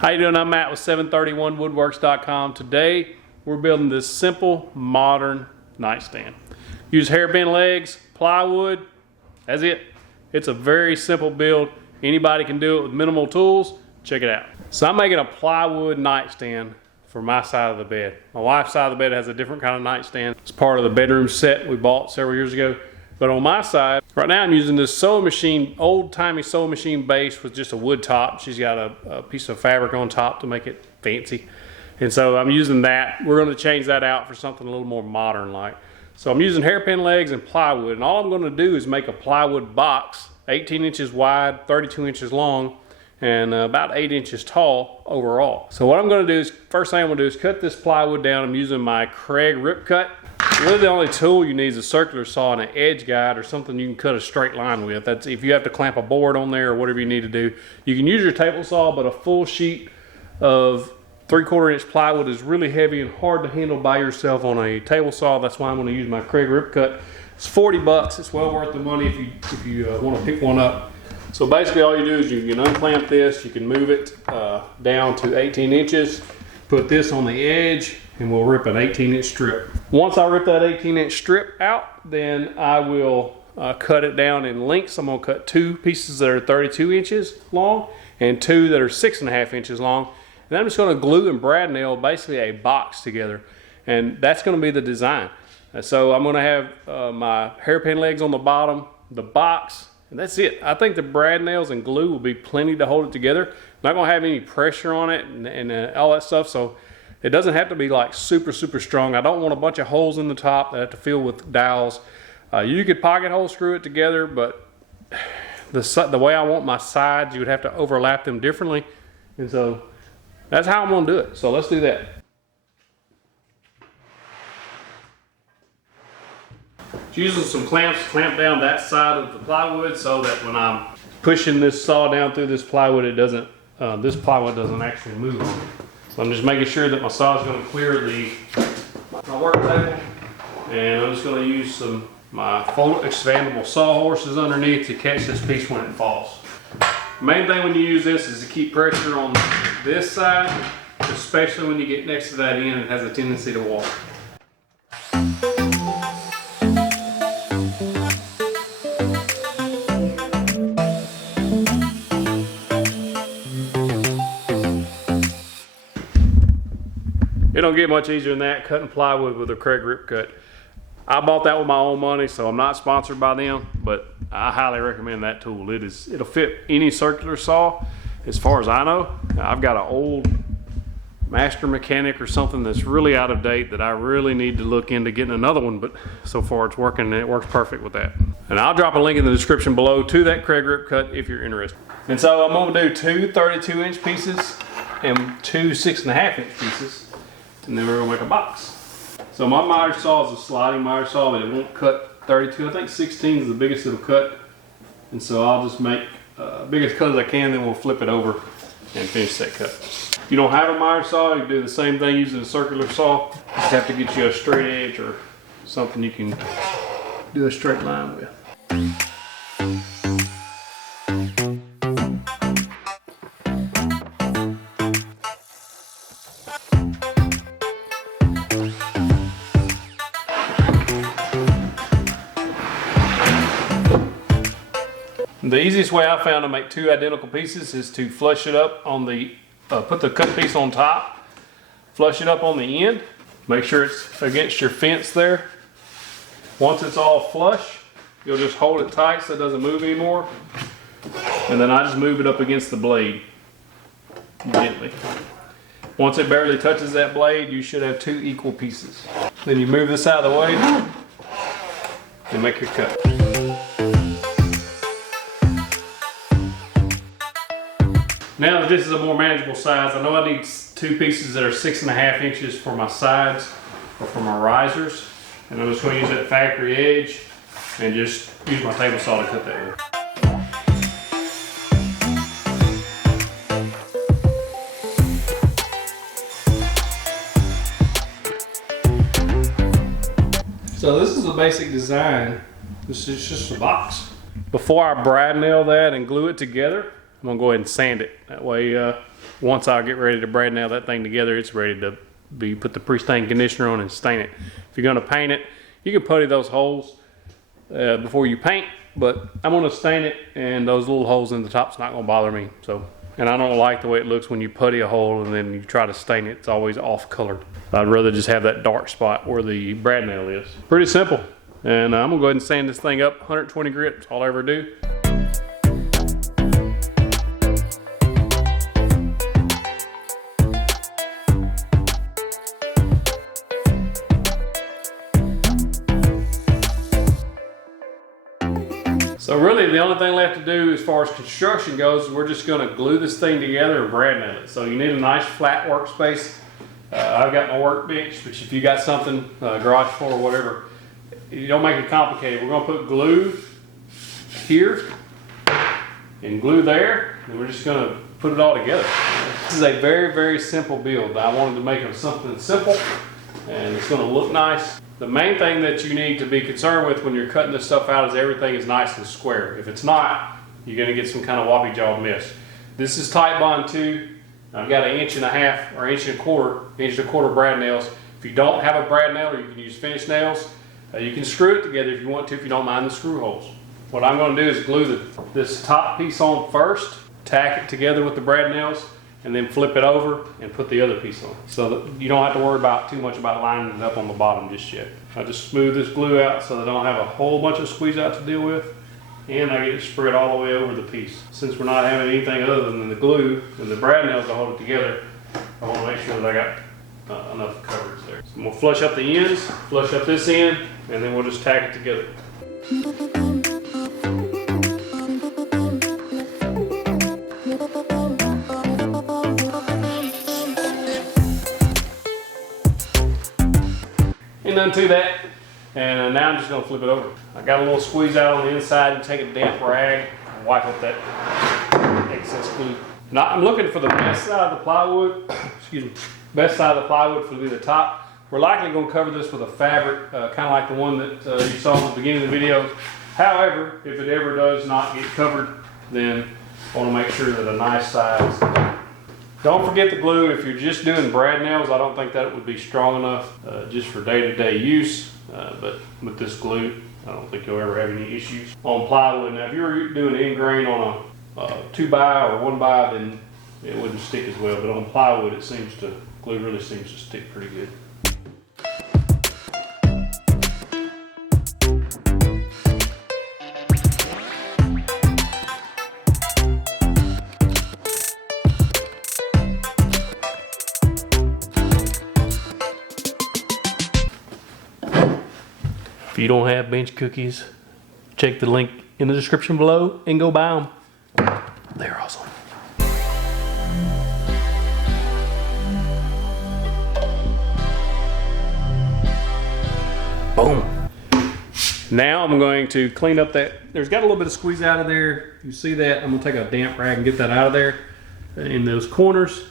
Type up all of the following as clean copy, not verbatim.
How you doing? I'm Matt with 731woodworks.com. Today we're building this simple modern nightstand. Use hairpin legs, plywood, that's it. It's a very simple build. Anybody can do it with minimal tools. Check it out. So I'm making a plywood nightstand for my side of the bed. My wife's side of the bed has a different kind of nightstand. It's part of the bedroom set we bought several years ago. But on my side, right now I'm using this sewing machine, old-timey sewing machine base with just a wood top. She's got a piece of fabric on top to make it fancy. And so I'm using that. We're gonna change that out for something a little more modern like. So I'm using hairpin legs and plywood, and all I'm gonna do is make a plywood box, 18 inches wide, 32 inches long, and about 8 inches tall overall. So what I'm gonna do is, first thing I'm gonna do is cut this plywood down. I'm using my Craig rip cut. Really the only tool you need is a circular saw and an edge guide or something you can cut a straight line with. That's if you have to clamp a board on there or whatever you need to do. You can use your table saw, but a full sheet of 3/4 inch plywood is really heavy and hard to handle by yourself on a table saw. That's why I'm gonna use my Craig rip cut. It's 40 bucks. It's well worth the money if you wanna pick one up. So basically all you do is you can unclamp this, you can move it down to 18 inches, put this on the edge, and we'll rip an 18-inch strip. Once I rip that 18-inch strip out, then I will cut it down in lengths. I'm gonna cut 2 pieces that are 32 inches long and 2 that are 6.5 inches long. And I'm just gonna glue and brad nail basically a box together. And that's gonna be the design. So I'm gonna have my hairpin legs on the bottom, the box, and that's it. I think the brad nails and glue will be plenty to hold it together. Not gonna have any pressure on it and all that stuff. So it doesn't have to be like super strong. I don't want a bunch of holes in the top that have to fill with dowels. You could pocket hole screw it together, but the way I want my sides, you would have to overlap them differently. And so that's how I'm gonna do it. So let's do that. Using some clamps to clamp down that side of the plywood so that when I'm pushing this saw down through this plywood, it doesn't, this plywood doesn't actually move on it. So I'm just making sure that my saw is going to clear my work table, and I'm just going to use my expandable sawhorses underneath to catch this piece when it falls. The main thing when you use this is to keep pressure on this side, especially when you get next to that end. It has a tendency to walk. It don't get much easier than that, cutting plywood with a Craig rip cut. I bought that with my own money, so I'm not sponsored by them, but I highly recommend that tool. It'll fit any circular saw, as far as I know. I've got an old Master Mechanic or something that's really out of date that I really need to look into getting another one, but so far it's working and it works perfect with that. And I'll drop a link in the description below to that Craig rip cut if you're interested. And so I'm gonna do 2 32-inch pieces and 2 6.5-inch pieces. And then we're gonna make a box. So my miter saw is a sliding miter saw, but it won't cut 32. I think 16 is the biggest it'll cut. And so I'll just make biggest cut as I can, then we'll flip it over and finish that cut. If you don't have a miter saw, you can do the same thing using a circular saw. You just have to get you a straight edge or something you can do a straight line with. The easiest way I found to make 2 identical pieces is to flush it up on the, put the cut piece on top, flush it up on the end, make sure it's against your fence there. Once it's all flush, you'll just hold it tight so it doesn't move anymore. And then I just move it up against the blade, gently. Once it barely touches that blade, you should have 2 equal pieces. Then you move this out of the way and make your cut. Now that this is a more manageable size, I know I need 2 pieces that are 6.5 inches for my sides or for my risers. And I'm just going to use that factory edge and just use my table saw to cut that with. So this is a basic design. This is just a box. Before I brad nail that and glue it together, I'm gonna go ahead and sand it. That way, once I get ready to brad nail that thing together, it's ready to be put the pre-stain conditioner on and stain it. If you're gonna paint it, you can putty those holes before you paint, but I'm gonna stain it, and those little holes in the top's not gonna bother me. So, and I don't like the way it looks when you putty a hole and then you try to stain it. It's always off colored. I'd rather just have that dark spot where the brad nail is. Pretty simple. And I'm gonna go ahead and sand this thing up, 120 grit, that's all I ever do. So really the only thing left to do as far as construction goes is we're just gonna glue this thing together and brad nail it. So you need a nice flat workspace. I've got my workbench, but if you got something, garage floor or whatever, you don't make it complicated. We're gonna put glue here and glue there, and we're just gonna put it all together. This is a very, very simple build. I wanted to make it something simple, and it's gonna look nice. The main thing that you need to be concerned with when you're cutting this stuff out is everything is nice and square. If it's not, you're gonna get some kind of wobbly jawed mess. This is Titebond 2. I've got an 1.5 or 1.25 brad nails. If you don't have a brad nail, or you can use finish nails, you can screw it together if you want to, if you don't mind the screw holes. What I'm going to do is glue this top piece on first, tack it together with the brad nails, and then flip it over and put the other piece on. So that you don't have to worry too much about lining it up on the bottom just yet. I just smooth this glue out so that I don't have a whole bunch of squeeze out to deal with, and I get it spread all the way over the piece. Since we're not having anything other than the glue and the brad nails to hold it together, I want to make sure that I got enough coverage there. So we'll flush up the ends, flush up this end, and then we'll just tack it together. Ain't nothing to that. And now I'm just gonna flip it over. I got a little squeeze out on the inside and take a damp rag and wipe up that excess glue. Now I'm looking for the best side of the plywood, excuse me, best side of the plywood for the top. We're likely gonna cover this with a fabric, kind of like the one that you saw in the beginning of the video. However, if it ever does not get covered, then I wanna make sure that a nice size. Don't forget the glue. If you're just doing brad nails, I don't think that would be strong enough just for day-to-day use. But with this glue, I don't think you'll ever have any issues. On plywood, now if you were doing end grain on a 2x or 1x, then it wouldn't stick as well. But on plywood, glue really seems to stick pretty good. If you don't have bench cookies, check the link in the description below and go buy them. They're awesome. Boom. Now I'm going to clean up that. There's got a little bit of squeeze out of there. You see that? I'm gonna take a damp rag and get that out of there in those corners.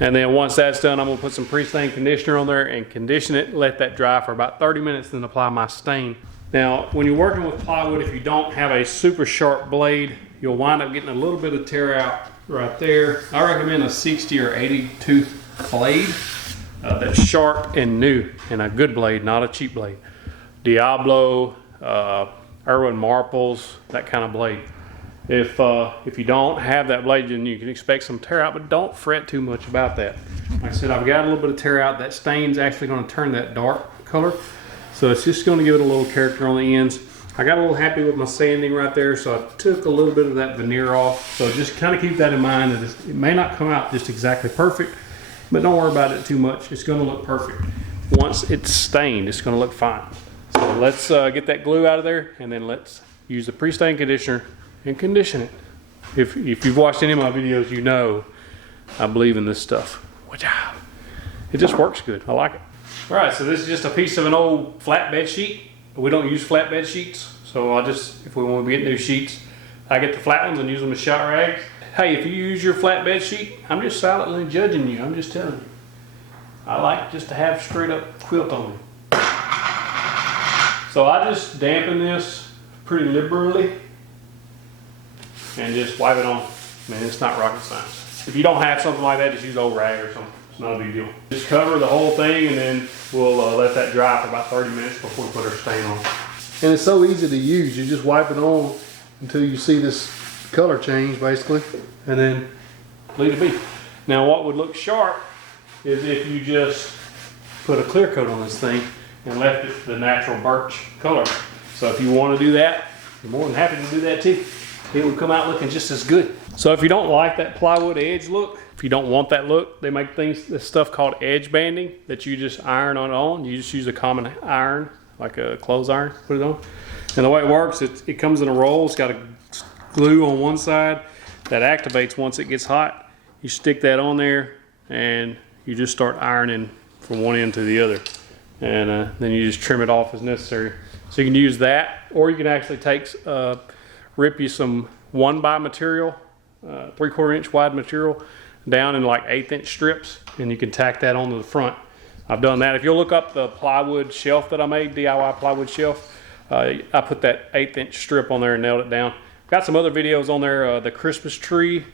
And then once that's done, I'm gonna put some pre-stain conditioner on there and condition it, let that dry for about 30 minutes, then apply my stain. Now, when you're working with plywood, if you don't have a super sharp blade, you'll wind up getting a little bit of tear out right there. I recommend a 60 or 80 tooth blade that's sharp and new, and a good blade, not a cheap blade. Diablo, Irwin Marples, that kind of blade. If you don't have that blade, then you can expect some tear out, but don't fret too much about that. Like I said, I've got a little bit of tear out. That stain's actually going to turn that dark color, so it's just going to give it a little character on the ends. I got a little happy with my sanding right there, so I took a little bit of that veneer off. So just kind of keep that in mind, that it may not come out just exactly perfect, but don't worry about it too much. It's going to look perfect. Once it's stained, it's going to look fine. So let's get that glue out of there, and then let's use the pre-stain conditioner and condition it. If you've watched any of my videos, you know I believe in this stuff. It just works good. I like it. All right, so this is just a piece of an old flatbed sheet. We don't use flatbed sheets, so if we want to get new sheets, I get the flat ones and use them as shot rags. Hey, if you use your flatbed sheet, I'm just silently judging you. I'm just telling you. I like just to have straight up quilt on me. So I just dampen this pretty liberally and just wipe it on. Man, it's not rocket science. If you don't have something like that, just use old rag or something. It's not a big deal. Just cover the whole thing and then we'll let that dry for about 30 minutes before we put our stain on. And it's so easy to use. You just wipe it on until you see this color change basically, and then leave it be. Now what would look sharp is if you just put a clear coat on this thing and left it the natural birch color. So if you want to do that, you're more than happy to do that too. It will come out looking just as good. So if you don't like that plywood edge look, if you don't want that look, they make this stuff called edge banding that you just iron on. You just use a common iron, like a clothes iron, put it on. And the way it works, it comes in a roll. It's got a glue on one side that activates once it gets hot. You stick that on there and you just start ironing from one end to the other. And then you just trim it off as necessary. So you can use that, or you can actually rip you some 1x material, 3/4 inch wide material down in like 1/8 inch strips, and you can tack that onto the front. I've done that. If you'll look up the plywood shelf that I made, DIY plywood shelf, I put that 1/8 inch strip on there and nailed it down. Got some other videos on there, the Christmas tree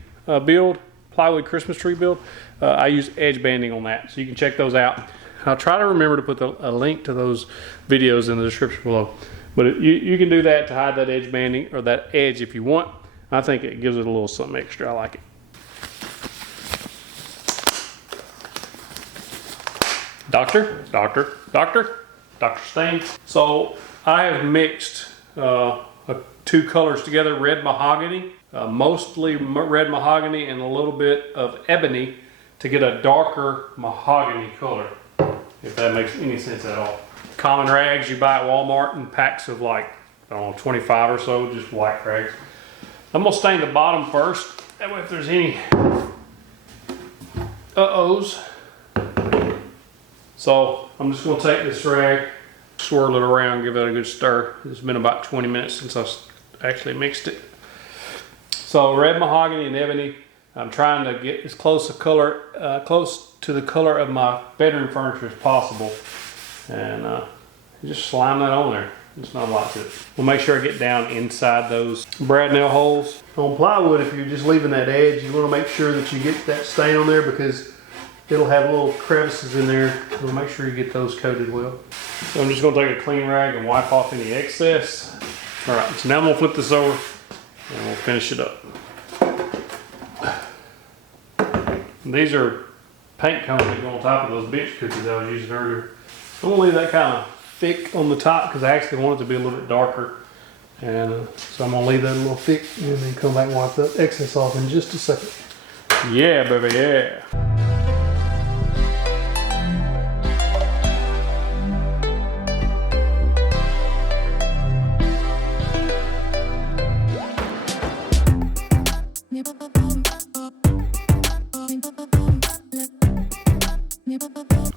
build, plywood Christmas tree build. I use edge banding on that, so you can check those out. I'll try to remember to put a link to those videos in the description below. But you can do that to hide that edge banding, or that edge if you want. I think it gives it a little something extra. I like it. Doctor Stain. So I have mixed two colors together, red mahogany, mostly red mahogany and a little bit of ebony to get a darker mahogany color, if that makes any sense at all. Common rags you buy at Walmart in packs of like, I don't know, 25 or so, just white rags. I'm gonna stain the bottom first. That way if there's any uh-ohs. So I'm just gonna take this rag, swirl it around, give it a good stir. It's been about 20 minutes since I actually mixed it. So red mahogany and ebony, I'm trying to get as close to the color of my bedroom furniture as possible. And just slime that on there. There's not a lot to it. We'll make sure I get down inside those brad nail holes. On plywood, if you're just leaving that edge, you want to make sure that you get that stain on there because it'll have little crevices in there. So make sure you get those coated well. So I'm just going to take a clean rag and wipe off any excess. All right, so now I'm going to flip this over and we'll finish it up. And these are paint cones that go on top of those bench cookies I was using earlier. I'm going to leave that kind of thick on the top because I actually want it to be a little bit darker. And so I'm going to leave that a little thick and then come back and wipe the excess off in just a second. Yeah, baby, yeah.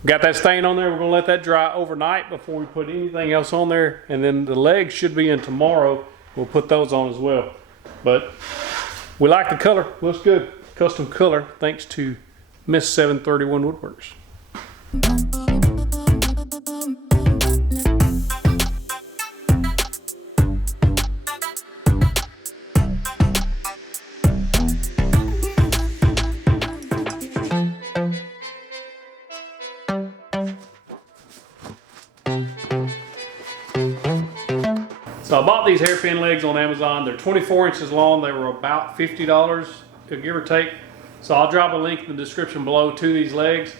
Got that stain on there. We're going to let that dry overnight before we put anything else on there. And then the legs should be in tomorrow. We'll put those on as well. But we like the color. Looks good. Custom color thanks to Miss 731 Woodworks. So I bought these hairpin legs on Amazon. They're 24 inches long. They were about $50, give or take. So I'll drop a link in the description below to these legs.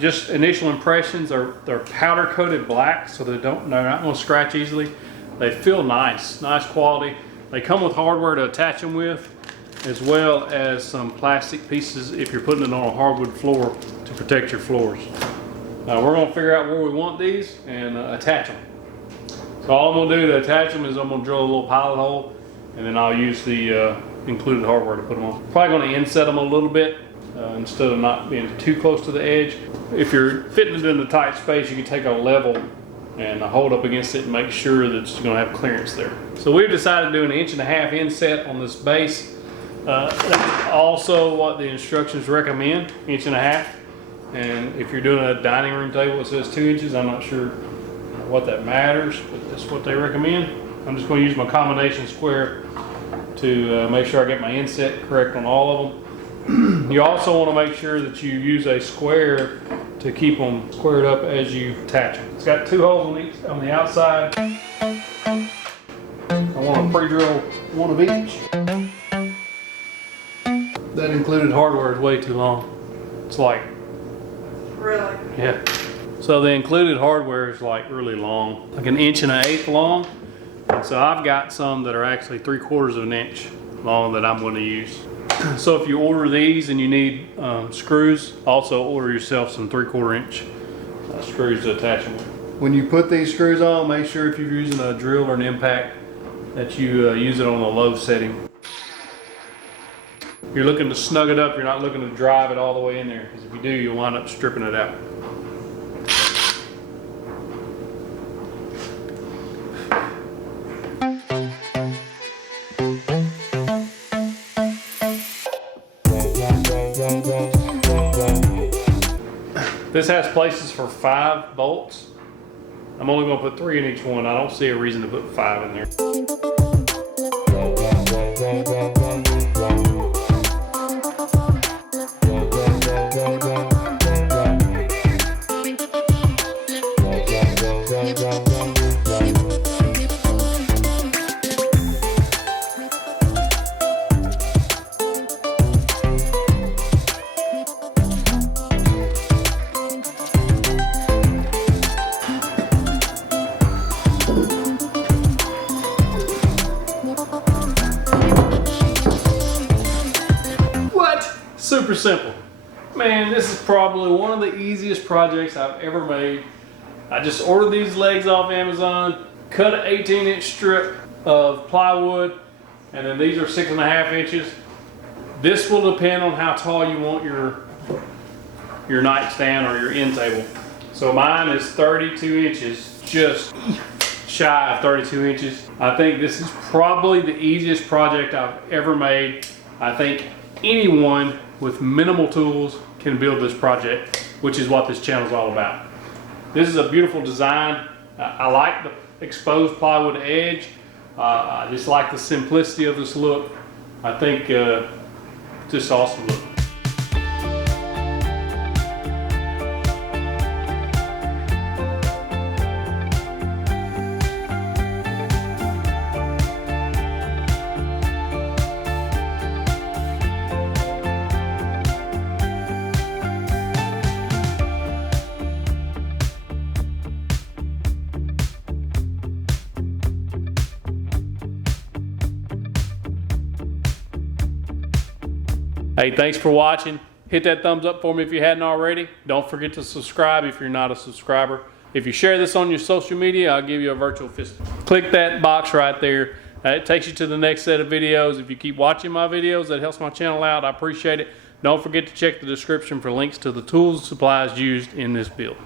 Just initial impressions are they're powder coated black, so they're not going to scratch easily. They feel nice quality. They come with hardware to attach them with, as well as some plastic pieces if you're putting it on a hardwood floor to protect your floors. We're going to figure out where we want these and attach them. So all I'm going to do to attach them is I'm going to drill a little pilot hole, and then I'll use the included hardware to put them on. Probably going to inset them a little bit instead of not being too close to the edge. If you're fitting it in a tight space, you can take a level and hold up against it and make sure that it's going to have clearance there. So we've decided to do an 1.5 inch inset on this base. That's also what the instructions recommend, 1.5 inches. And if you're doing a dining room table, it says 2 inches. I'm not sure what that matters, but that's what they recommend. I'm just going to use my combination square to make sure I get my inset correct on all of them. You also want to make sure that you use a square to keep them squared up as you attach them. It's got 2 holes on the outside. I want to pre-drill one of each. That included hardware is way too long. It's like... Really? Yeah. So the included hardware is like really long, like 1 1/8 inches long. And so I've got some that are actually 3/4 of an inch long that I'm going to use. So if you order these and you need screws, also order yourself some 3/4 inch screws to attach them with. When you put these screws on, make sure if you're using a drill or an impact that you use it on a low setting. You're looking to snug it up, you're not looking to drive it all the way in there, because if you do, you'll wind up stripping it out. This has places for 5 bolts. I'm only going to put 3 in each one. I don't see a reason to put 5 in there. Super simple. Man, this is probably one of the easiest projects I've ever made. I just ordered these legs off Amazon, cut an 18-inch strip of plywood, and then these are 6.5 inches. This will depend on how tall you want your nightstand or your end table. So mine is 32 inches, just shy of 32 inches. I think this is probably the easiest project I've ever made. I think anyone with minimal tools can build this project, which is what this channel is all about. This is a beautiful design. I like the exposed plywood edge. I just like the simplicity of this look. I think just awesome look. Hey, thanks for watching. Hit that thumbs up for me if you hadn't already. Don't forget to subscribe if you're not a subscriber. If you share this on your social media, I'll give you a virtual fist. Click that box right there. It takes you to the next set of videos. If you keep watching my videos, that helps my channel out. I appreciate it. Don't forget to check the description for links to the tools and supplies used in this build.